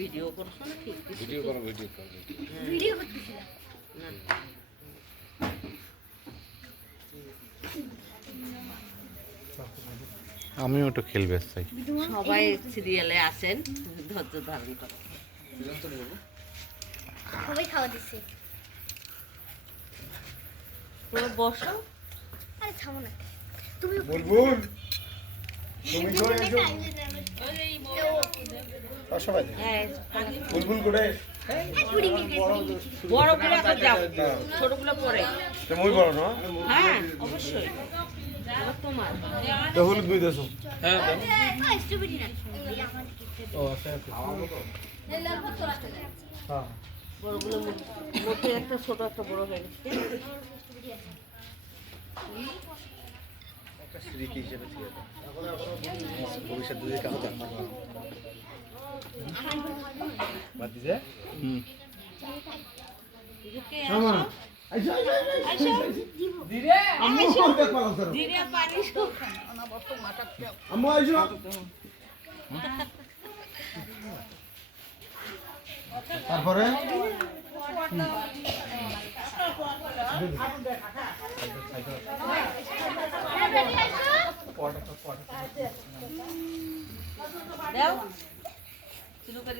Video করছো নাকি? Video করো ভিডিও করো ভিডিও করতেছিলাম। আমিও একটু খেলবে চাই। সবাই সিরিয়ালে আছেন, ধৈর্য ধারণ করো। সবাই খাওয়া দিচ্ছে। তোমরা বসো। আরে থামো না তুমি। বুলবুল তুমি কই আছো? সবাই হ্যাঁ, বুলবুল করে বড় গুলো এখন যাও, ছোট গুলো পরে। তুমি বড় না? হ্যাঁ অবশ্যই, এবার তোমার। তো হলুদ বই দেছো? হ্যাঁ স্ট্রবেরি না ও আচ্ছা হ্যাঁ বড়গুলো মধ্যে একটা ছোট একটা বড় হয়ে গেছে। একটা স্মৃতি হিসেবে থেকে ভবিষ্যৎ দুই কাজ জানতে পারবো বাদ দিছে মামা আইসো আইসো ধীরে আম্মু দেখ পালাম স্যার ধীরে পানি শুক। আম্মু আইসো তারপরে দাও শুরু করে